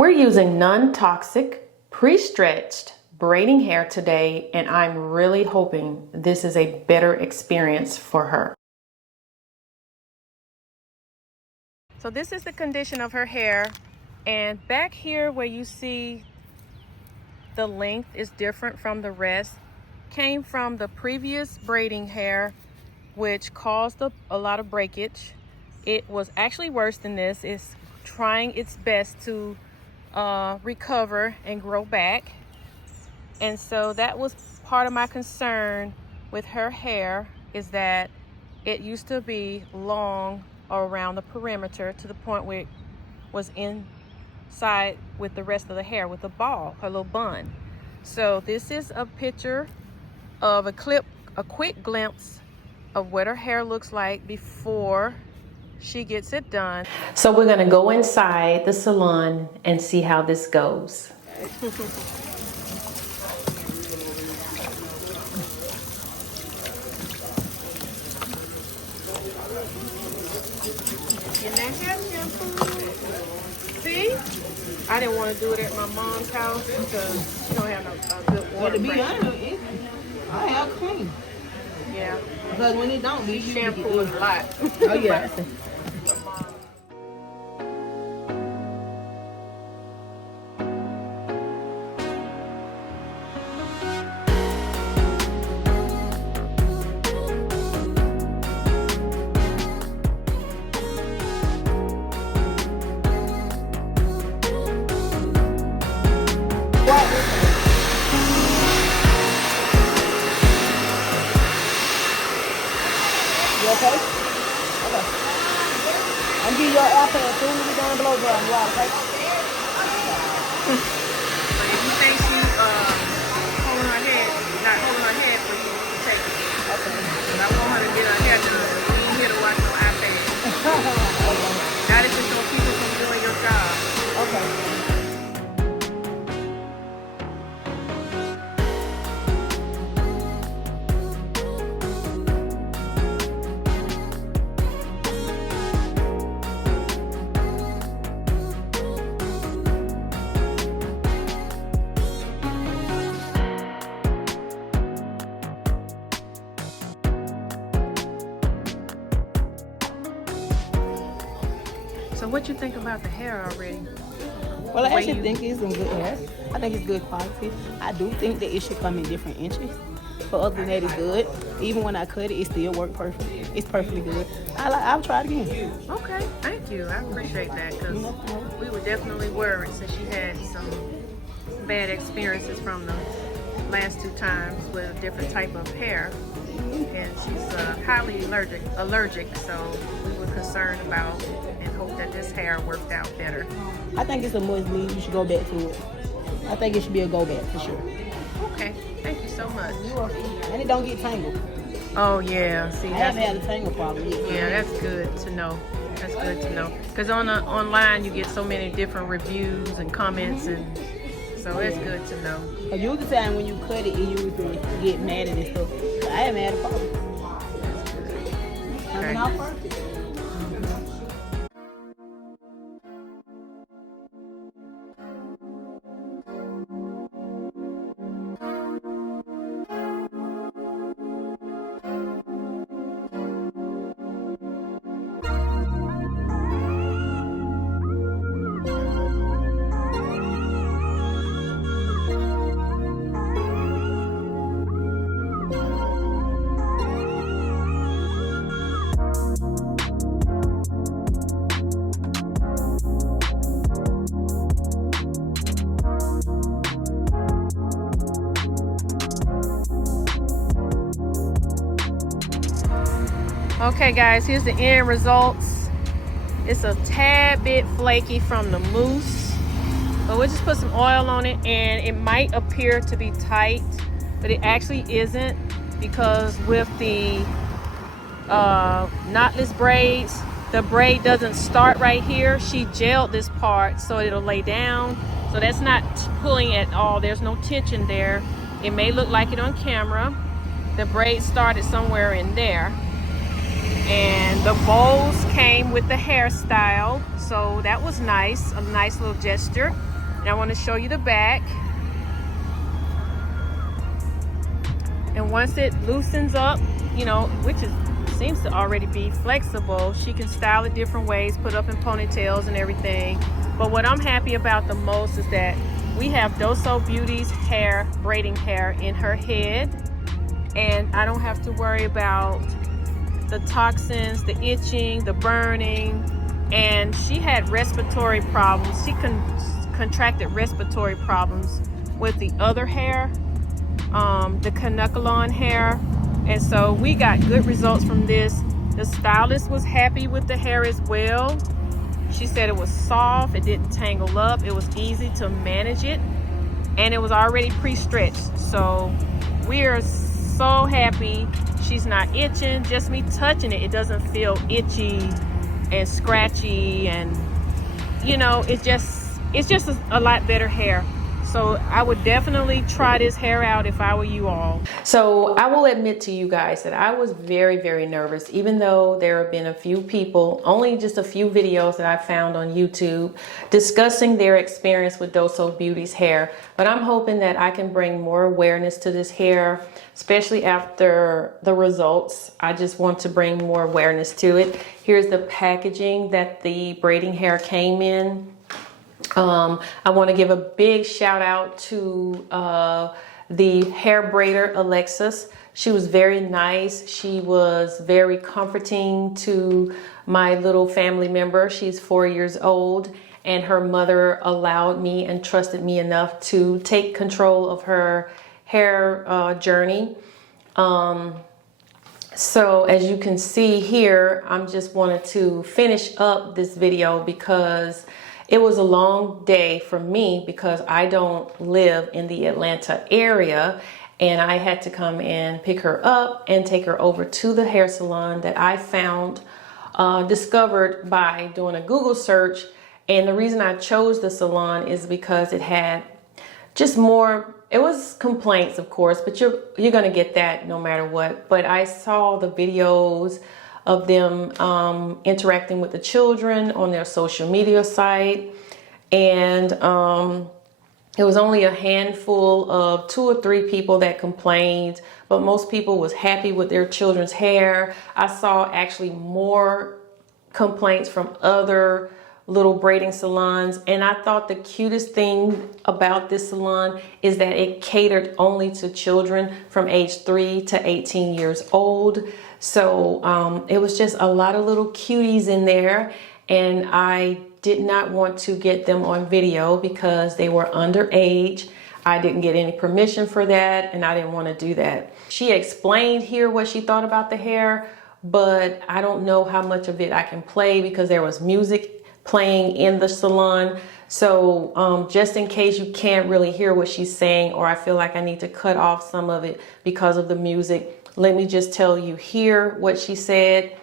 We're using non-toxic, pre-stretched braiding hair today, and I'm really hoping this is a better experience for her. So this is the condition of her hair, and back here where you see the length is different from the rest came from the previous braiding hair, which caused a lot of breakage. It was actually worse than this. It's trying its best to recover and grow back, and so that was part of my concern with her hair, is that it used to be long around the perimeter to the point where it was inside with the rest of the hair with a ball, her little bun. So this is a picture of a quick glimpse of what her hair looks like before she gets it done. So we're gonna go inside the salon and see how this goes. Getting that hair shampoo. See? I didn't want to do it at my mom's house because she don't have no good water. To be honest, I have clean. Yeah. Because when it don't be, shampoo is a lot. Oh yeah. You okay? Okay. I'm giving your iPad as soon as we're done blow drying you out, okay? But if you think she's holding her head, not holding her head for you, you take it. Okay. But I want her to get her hair done. You ain't here to watch no iPad. That is just gonna keep you from doing your job. Okay. So what you think about the hair already? Well, I actually think it's in good hair. I think it's good quality. I do think that it should come in different inches. But other than that, it's good. Even when I cut it, it still worked perfect. It's perfectly good. I'll try it again. Okay, thank you. I appreciate that, because we were definitely worried since she had some bad experiences from the last 2 times with a different type of hair, and she's highly allergic, so we were concerned about and hope that this hair worked out better. I think it's a must need. You should go back to it. I think it should be a go back for sure. Okay, thank you so much. And it don't get tangled. Oh yeah, see, I haven't had a tangle problem yet. yeah, that's good to know. That's good to know, because online you get so many different reviews and comments, and so it's good to know. You the time when you cut it, you usually get mad at it and stuff. But I haven't had a problem. Coming out perfect. Okay guys, here's the end results. It's a tad bit flaky from the mousse, but we'll just put some oil on it, and it might appear to be tight, but it actually isn't, because with the knotless braids, the braid doesn't start right here. She gelled this part so it'll lay down, so that's not pulling at all. There's no tension there. It may look like it on camera. The braid started somewhere in there, And the bows came with the hairstyle, so that was nice, a nice little gesture. And I want to show you the back. And once it loosens up, you know, seems to already be flexible, she can style it different ways, put up in ponytails and everything. But what I'm happy about the most is that we have Doso Beauty's hair, braiding hair in her head, and I don't have to worry about the toxins, the itching, the burning. And she had respiratory problems. She contracted respiratory problems with the other hair, the Canuckalon hair. And so we got good results from this. The stylist was happy with the hair as well. She said it was soft, it didn't tangle up, it was easy to manage it, and it was already pre-stretched. So we are so happy. She's not itching, just me touching it, it doesn't feel itchy and scratchy, and you know, it's just a lot better hair. So I would definitely try this hair out if I were you all. So I will admit to you guys that I was very, very nervous, even though there have been a few people, only just a few videos that I found on YouTube discussing their experience with Doso Beauty's hair. But I'm hoping that I can bring more awareness to this hair, especially after the results. I just want to bring more awareness to it. Here's the packaging that the braiding hair came in. I want to give a big shout out to the hair braider, Alexis. She was very nice. She was very comforting to my little family member. She's 4 years old, and her mother allowed me and trusted me enough to take control of her hair journey. So as you can see here, I'm just wanted to finish up this video because it was a long day for me because I don't live in the Atlanta area, and I had to come and pick her up and take her over to the hair salon that I found, discovered by doing a Google search. And the reason I chose the salon is because it had just more, it was complaints, of course, but you're going to get that no matter what. But I saw the videos of them interacting with the children on their social media site, and it was only a handful of 2 or 3 people that complained, but most people was happy with their children's hair. I saw actually more complaints from other little braiding salons, and I thought the cutest thing about this salon is that it catered only to children from age 3 to 18 years old. So it was just a lot of little cuties in there, and I did not want to get them on video because they were underage. I didn't get any permission for that, and I didn't want to do that. She explained here what she thought about the hair, but I don't know how much of it I can play because there was music playing in the salon. So just in case you can't really hear what she's saying, or I feel like I need to cut off some of it because of the music, let me just tell you here what she said.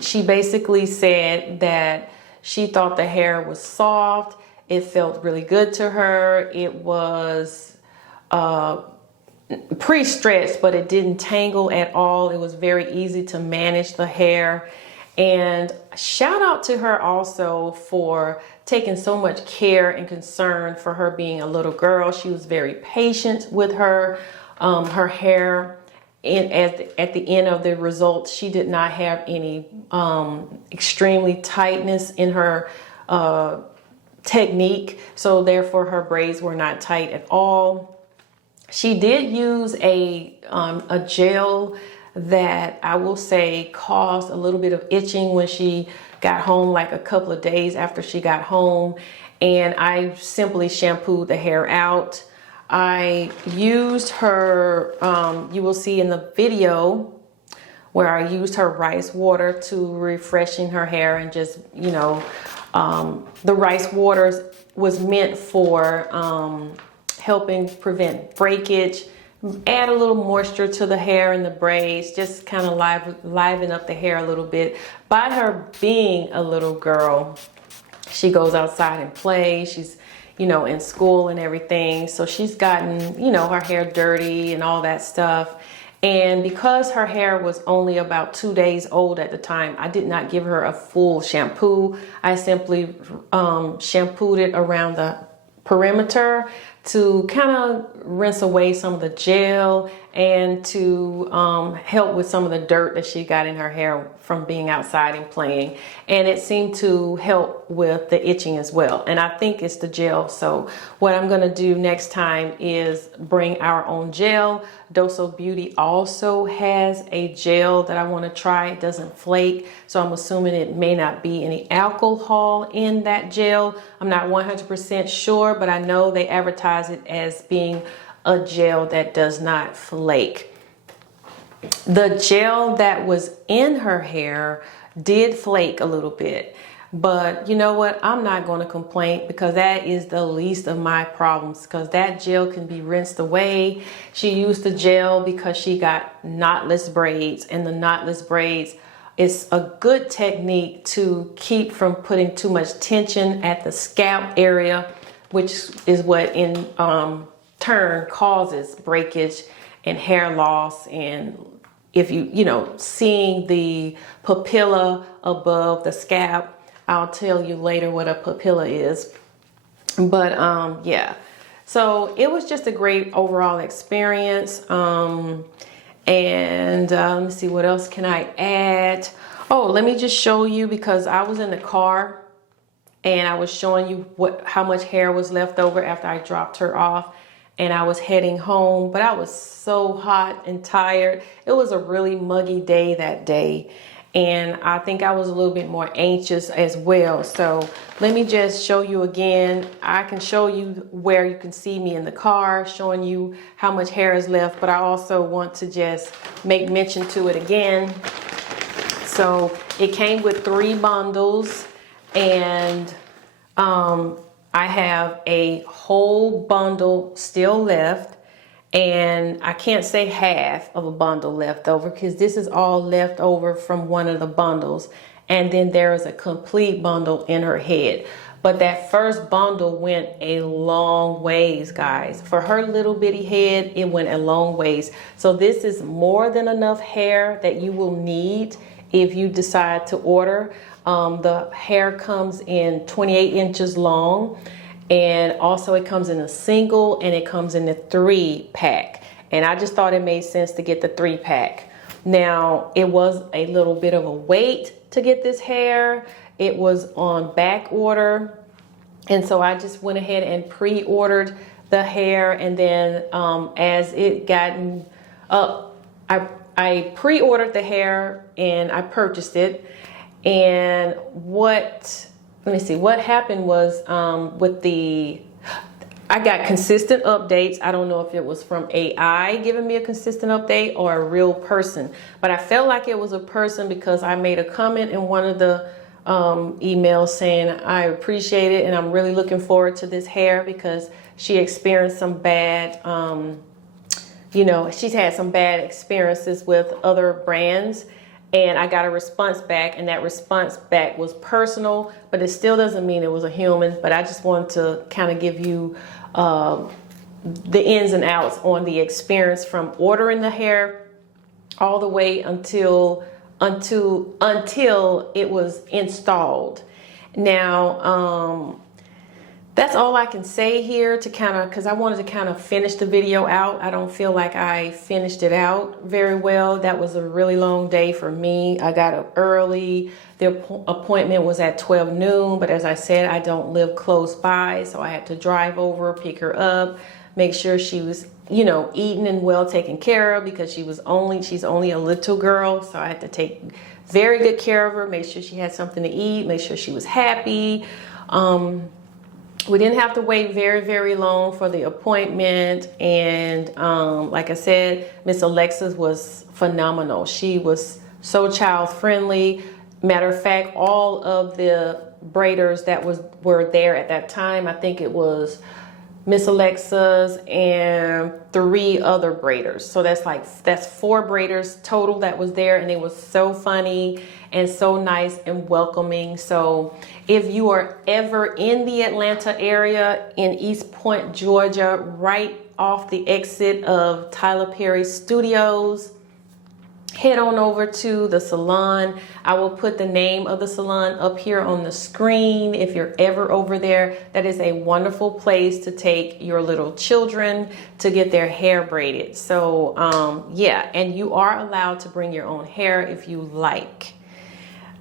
She basically said that she thought the hair was soft. It felt really good to her. It was pre-stretched, but it didn't tangle at all. It was very easy to manage the hair. And shout out to her also for taking so much care and concern for her being a little girl. She was very patient with her hair. And at the end of the results, she did not have any extremely tightness in her technique. So therefore her braids were not tight at all. She did use a gel that I will say caused a little bit of itching when she got home, like a couple of days after she got home. And I simply shampooed the hair out. I used her, you will see in the video where I used her rice water to refreshing her hair, and just, you know, the rice waters was meant for helping prevent breakage, add a little moisture to the hair and the braids, just kind of liven up the hair a little bit. By her being a little girl, she goes outside and plays. She's, you know, in school and everything. So she's gotten, you know, her hair dirty and all that stuff. And because her hair was only about 2 days old at the time, I did not give her a full shampoo. I simply shampooed it around the perimeter to kind of rinse away some of the gel and to help with some of the dirt that she got in her hair from being outside and playing. And it seemed to help with the itching as well. And I think it's the gel. So what I'm going to do next time is bring our own gel. Doso Beauty also has a gel that I want to try. It doesn't flake, so I'm assuming it may not be any alcohol in that gel. I'm not 100% sure, but I know they advertise it as being a gel that does not flake. The gel that was in her hair did flake a little bit, but you know what? I'm not going to complain because that is the least of my problems, because that gel can be rinsed away. She used the gel because she got knotless braids, and the knotless braids is a good technique to keep from putting too much tension at the scalp area, which is what in turn causes breakage and hair loss. And if you know, seeing the papilla above the scalp, I'll tell you later what a papilla is. But yeah, so it was just a great overall experience. And let me see, what else can I add? Oh, let me just show you, because I was in the car and I was showing you how much hair was left over after I dropped her off. And I was heading home, but I was so hot and tired. It was a really muggy day that day. And I think I was a little bit more anxious as well. So let me just show you again. I can show you where you can see me in the car, showing you how much hair is left, but I also want to just make mention to it again. So it came with 3 bundles, and I have a whole bundle still left, and I can't say half of a bundle left over, because this is all left over from one of the bundles. And then there is a complete bundle in her head. But that first bundle went a long ways, guys. For her little bitty head, it went a long ways. So this is more than enough hair that you will need if you decide to order. The hair comes in 28 inches long, and also it comes in a single, and it comes in a 3-pack. And I just thought it made sense to get the 3-pack. Now, it was a little bit of a wait to get this hair. It was on back order, and so I just went ahead and pre-ordered the hair. And then as it gotten up, I pre-ordered the hair and I purchased it. And let me see, what happened was I got consistent updates. I don't know if it was from AI giving me a consistent update or a real person, but I felt like it was a person because I made a comment in one of the emails saying I appreciate it and I'm really looking forward to this hair, because she experienced some bad, she's had some bad experiences with other brands. And I got a response back, and that response back was personal, but it still doesn't mean it was a human. But I just wanted to kind of give you the ins and outs on the experience from ordering the hair all the way until it was installed. Now, that's all I can say here to because I wanted to kind of finish the video out. I don't feel like I finished it out very well. That was a really long day for me. I got up early. The appointment was at 12 noon, but as I said, I don't live close by, so I had to drive over, pick her up, make sure she was, eating and well taken care of, because she's only a little girl, so I had to take very good care of her, make sure she had something to eat, make sure she was happy. We didn't have to wait very, very long for the appointment. And like I said, Miss Alexis was phenomenal. She was so child friendly. Matter of fact, all of the braiders that were there at that time, I think it was Miss Alexa's, and 3 other braiders. So that's 4 braiders total that was there, and it was so funny and so nice and welcoming. So if you are ever in the Atlanta area, in East Point, Georgia, right off the exit of Tyler Perry Studios, head on over to the salon. I will put the name of the salon up here on the screen if you're ever over there. That is a wonderful place to take your little children to get their hair braided. So yeah, and you are allowed to bring your own hair if you like.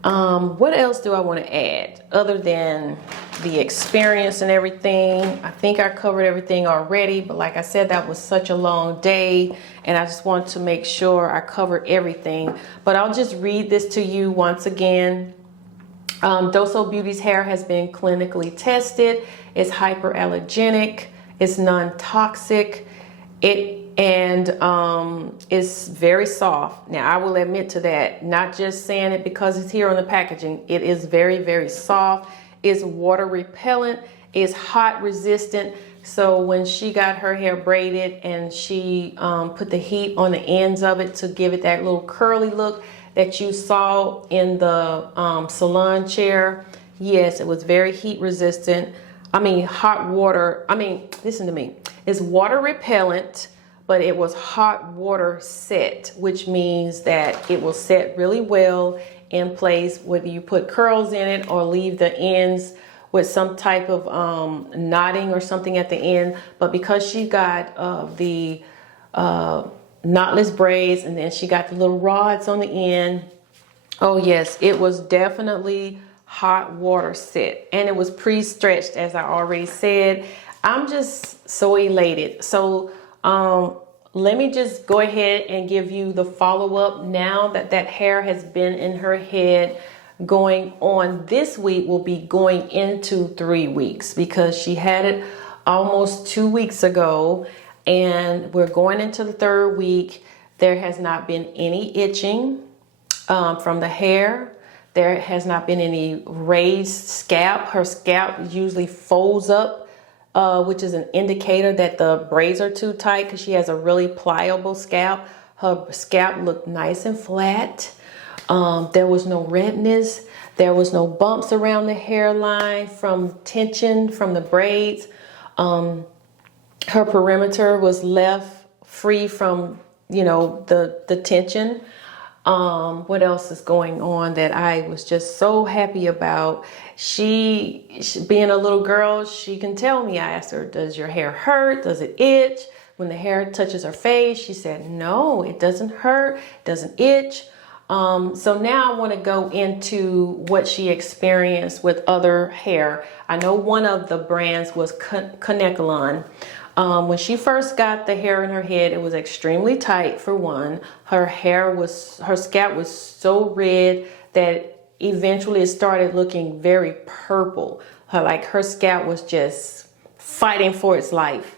What else do I want to add other than the experience and everything? I think I covered everything already, but like I said, that was such a long day, and I just want to make sure I covered everything. But I'll just read this to you once again. Doso Beauty's hair has been clinically tested. It's hyperallergenic. It's non-toxic. It's very soft. Now, I will admit to that, not just saying it because it's here on the packaging. It is very, very soft. It's water repellent. It's hot resistant. So when she got her hair braided and she put the heat on the ends of it to give it that little curly look that you saw in the salon chair, yes, it was very heat resistant. I mean, hot water. I mean, listen to me. It's water repellent, but it was hot water set, which means that it will set really well in place, whether you put curls in it or leave the ends with some type of knotting or something at the end. But because she got the knotless braids, and then she got the little rods on the end, oh yes, it was definitely hot water set, and it was pre-stretched, as I already said. I'm just so elated. So let me just go ahead and give you the follow-up now that that hair has been in her head. Going on this week will be going into 3 weeks, because she had it almost 2 weeks ago, and we're going into the 3rd week. There has not been any itching from the hair. There has not been any raised scalp. Her scalp usually folds up, which is an indicator that the braids are too tight, because she has a really pliable scalp. Her scalp looked nice and flat. There was no redness. There was no bumps around the hairline from tension from the braids. Her perimeter was left free from, the tension. What else is going on that I was just so happy about? She being a little girl, she can tell me. I asked her, does your hair hurt? Does it itch? When the hair touches her face, she said, no, it doesn't hurt, doesn't itch. So now I want to go into what she experienced with other hair. I know one of the brands was Kanekalon. When she first got the hair in her head, it was extremely tight for one. Her scalp was so red that eventually it started looking very purple. Her scalp was just fighting for its life.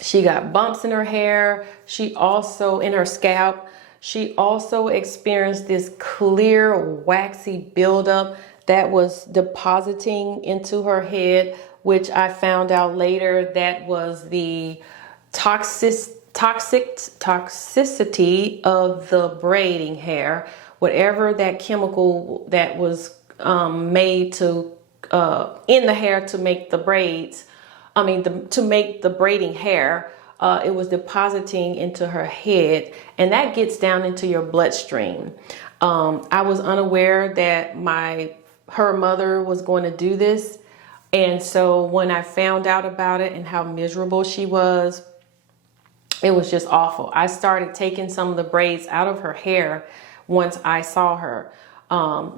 She got bumps in her hair. In her scalp, she also experienced this clear, waxy buildup that was depositing into her head, which I found out later that was the toxicity of the braiding hair. Whatever that chemical that was made to in the hair to make the braids, to make the braiding hair, it was depositing into her head, and that gets down into your bloodstream. I was unaware that her mother was going to do this, and so when I found out about it and how miserable she was, it was just awful. I started taking some of the braids out of her hair once I saw her.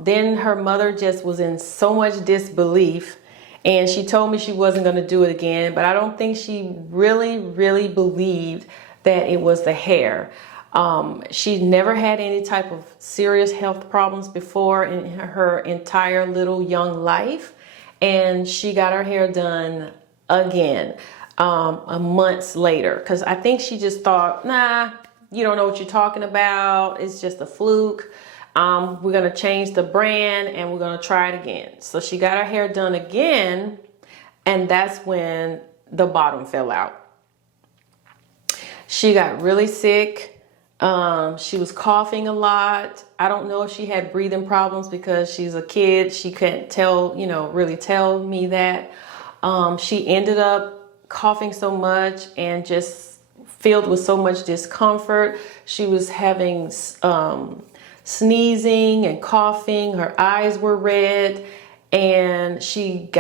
Then her mother just was in so much disbelief, and she told me she wasn't going to do it again, but I don't think she really, really believed that it was the hair. She never had any type of serious health problems before in her entire little young life, and she got her hair done again months later, because I think she just thought, nah, you don't know what you're talking about. It's just a fluke. We're going to change the brand and we're going to try it again. So she got her hair done again, And that's when the bottom fell out. She got really sick. She was coughing a lot. I don't know if she had breathing problems because she's a kid. She couldn't tell, really tell me that. She ended up coughing so much and just filled with so much discomfort. She was having sneezing and coughing. Her eyes were red, and she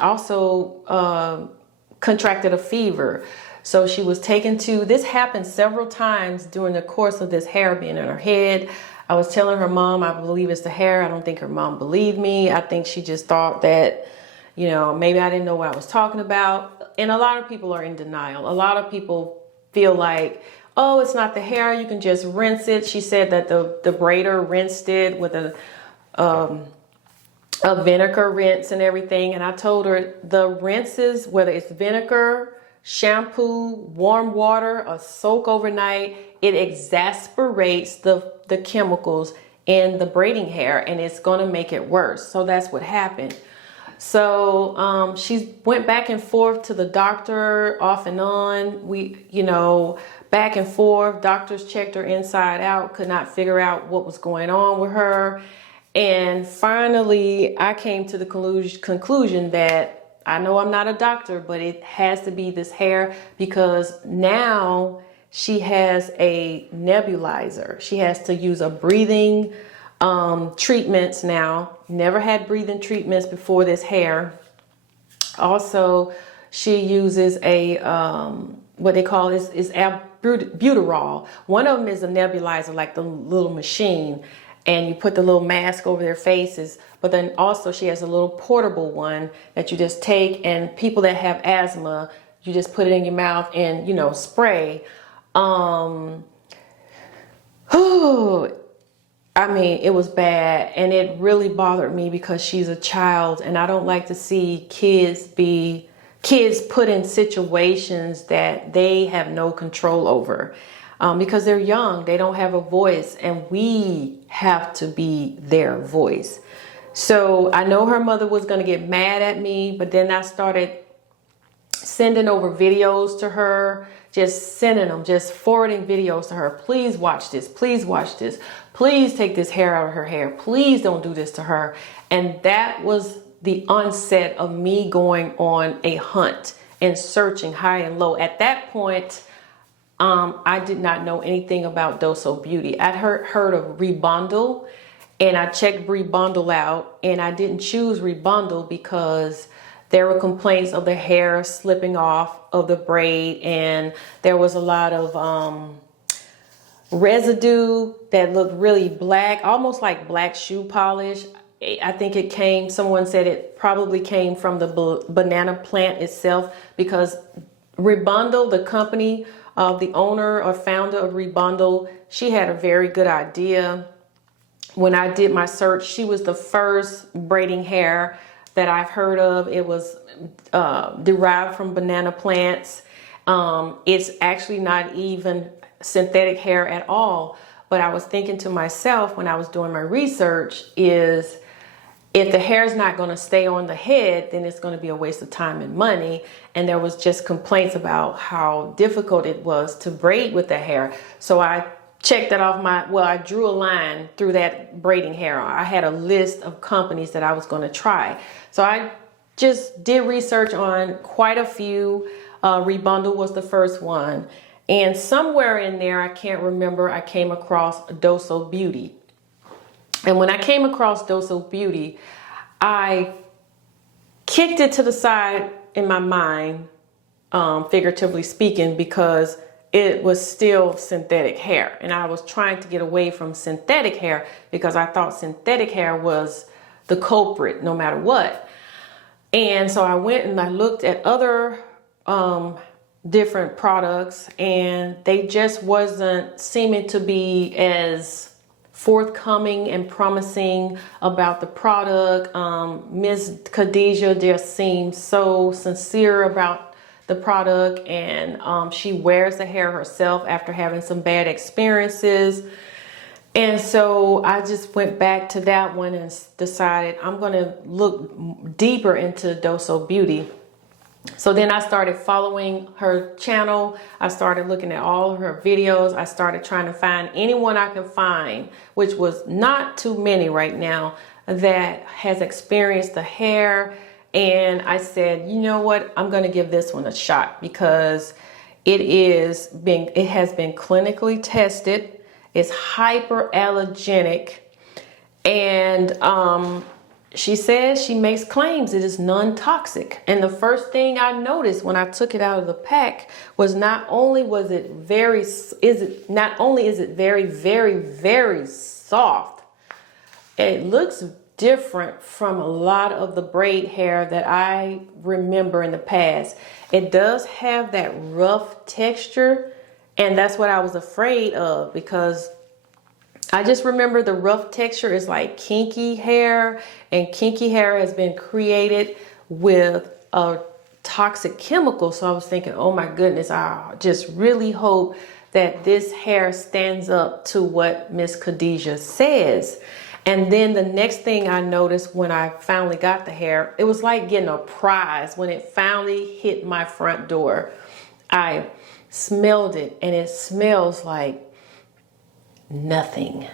also contracted a fever. So she was taken to, this happened several times during the course of this hair being in her head. I was telling her mom, I believe it's the hair. I don't think her mom believed me. I think she just thought that, maybe I didn't know what I was talking about. And a lot of people are in denial. A lot of people feel like, oh, it's not the hair. You can just rinse it. She said that the braider rinsed it with a vinegar rinse and everything. And I told her the rinses, whether it's vinegar, shampoo, warm water, or soak overnight, it exasperates the chemicals in the braiding hair, and it's going to make it worse. So that's what happened. So she went back and forth to the doctor off and on. We, back and forth. Doctors checked her inside out, could not figure out what was going on with her. And finally, I came to the conclusion that I know I'm not a doctor, but it has to be this hair, because now she has a nebulizer. She has to use a breathing treatments now. Never had breathing treatments before this hair. Also, she uses a what they call is albuterol. One of them is a nebulizer, like the little machine, and you put the little mask over their faces. But then also she has a little portable one that you just take, and people that have asthma, you just put it in your mouth and, spray. It was bad, and it really bothered me because she's a child, and I don't like to see kids put in situations that they have no control over. Because they're young, they don't have a voice, and we have to be their voice. So I know her mother was going to get mad at me, but then I started sending over videos to her, just forwarding videos to her. Please watch this. Please watch this. Please take this hair out of her hair. Please don't do this to her. And that was the onset of me going on a hunt and searching high and low. At that point, I did not know anything about Doso Beauty. I'd heard of Rebundle, and I checked Rebundle out, and I didn't choose Rebundle because there were complaints of the hair slipping off of the braid, and there was a lot of residue that looked really black, almost like black shoe polish. I think someone said it probably came from the banana plant itself, because Rebundle, the company, the owner or founder of Rebundle, she had a very good idea. When I did my search, she was the first braiding hair that I've heard of. It was derived from banana plants. It's actually not even synthetic hair at all. But I was thinking to myself when I was doing my research is, if the hair is not going to stay on the head, then it's going to be a waste of time and money. And there was just complaints about how difficult it was to braid with the hair. So I checked that off I drew a line through that braiding hair. I had a list of companies that I was going to try. So I just did research on quite a few. Rebundle was the first one. And somewhere in there, I can't remember, I came across Doso Beauty. And when I came across Doso Beauty, I kicked it to the side in my mind, figuratively speaking, because it was still synthetic hair. And I was trying to get away from synthetic hair because I thought synthetic hair was the culprit no matter what. And so I went and I looked at other different products, and they just wasn't seeming to be as forthcoming and promising about the product. Ms. Khadijah just seemed so sincere about the product, and she wears the hair herself after having some bad experiences. And so I just went back to that one and decided I'm going to look deeper into Doso Beauty. So then I started following her channel. I started looking at all of her videos. I started trying to find anyone I could find, which was not too many right now, that has experienced the hair. And I said, you know what? I'm going to give this one a shot because it has been clinically tested. It's hyperallergenic. And she says she makes claims it is non-toxic. And the first thing I noticed when I took it out of the pack was not only is it very, very soft, it looks different from a lot of the braid hair that I remember in the past. It does have that rough texture, and that's what I was afraid of, because I just remember the rough texture is like kinky hair, and kinky hair has been created with a toxic chemical. So I was thinking, oh my goodness, I just really hope that this hair stands up to what Miss Khadijah says. And then the next thing I noticed when I finally got the hair, it was like getting a prize when it finally hit my front door. I smelled it, and it smells like nothing.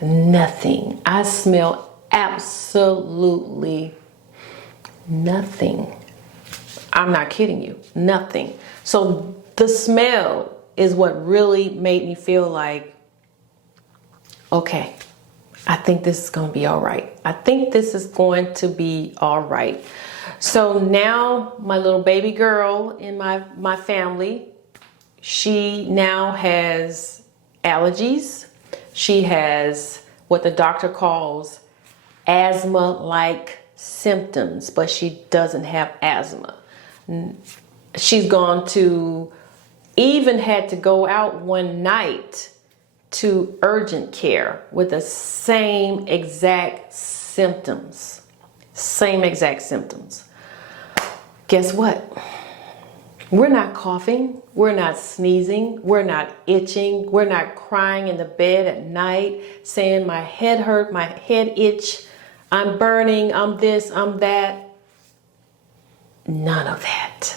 I smell absolutely nothing. I'm not kidding you. Nothing. So the smell is what really made me feel like, okay, I think this is going to be all right. I think this is going to be all right. So now my little baby girl in my family, she now has allergies. She has what the doctor calls asthma-like symptoms, but she doesn't have asthma. She's even had to go out one night to urgent care with the same exact symptoms. Guess what? We're not coughing, we're not sneezing, we're not itching, we're not crying in the bed at night saying my head hurt, my head itch, I'm burning, I'm this, I'm that. None of that.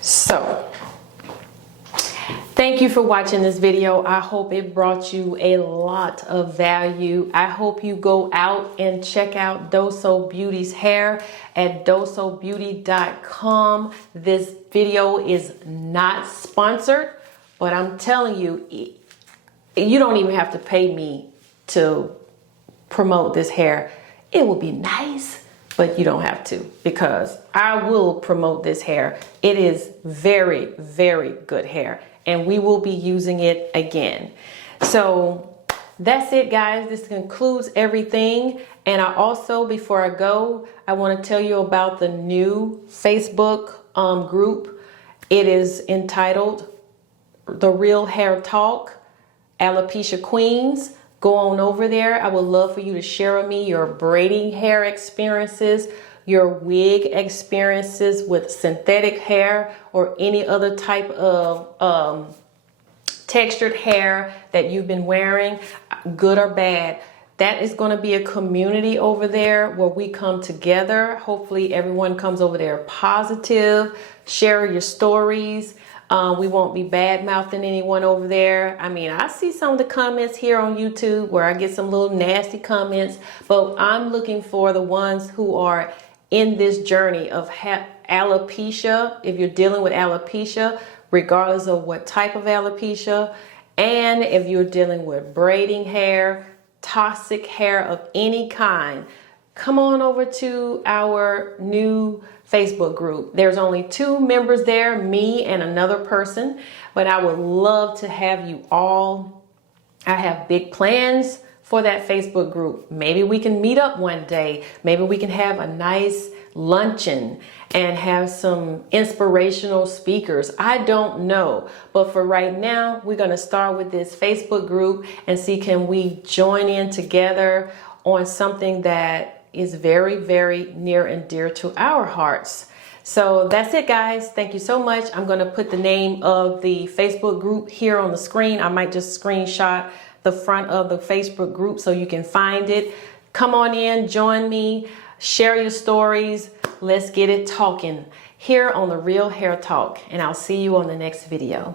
So, thank you for watching this video. I hope it brought you a lot of value. I hope you go out and check out Doso Beauty's hair at dosobeauty.com. This video is not sponsored, but I'm telling you, you don't even have to pay me to promote this hair. It would be nice, but you don't have to, because I will promote this hair. It is very, very good hair, and we will be using it again. So that's it, guys. This concludes everything. And I also, before I go, I want to tell you about the new Facebook group. It is entitled The Real Hair Talk, Alopecia Queens. Go on over there. I would love for you to share with me your braiding hair experiences, your wig experiences with synthetic hair, or any other type of textured hair that you've been wearing, good or bad. That is going to be a community over there where we come together. Hopefully everyone comes over there positive, share your stories. We won't be bad-mouthing anyone over there. I mean, I see some of the comments here on YouTube where I get some little nasty comments, but I'm looking for the ones who are in this journey of alopecia, if you're dealing with alopecia, regardless of what type of alopecia, and if you're dealing with braiding hair, toxic hair of any kind, come on over to our new Facebook group. There's only 2 members there, me and another person, but I would love to have you all. I have big plans for that Facebook group. Maybe we can meet up one day. Maybe we can have a nice luncheon and have some inspirational speakers. I don't know. But for right now, we're going to start with this Facebook group and see, can we join in together on something that is very, very near and dear to our hearts. So that's it, guys. Thank you so much. I'm going to put the name of the Facebook group here on the screen. I might just screenshot the front of the Facebook group so you can find it. Come on in, join me, share your stories. Let's get it talking here on The Real Hair Talk, and I'll see you on the next video.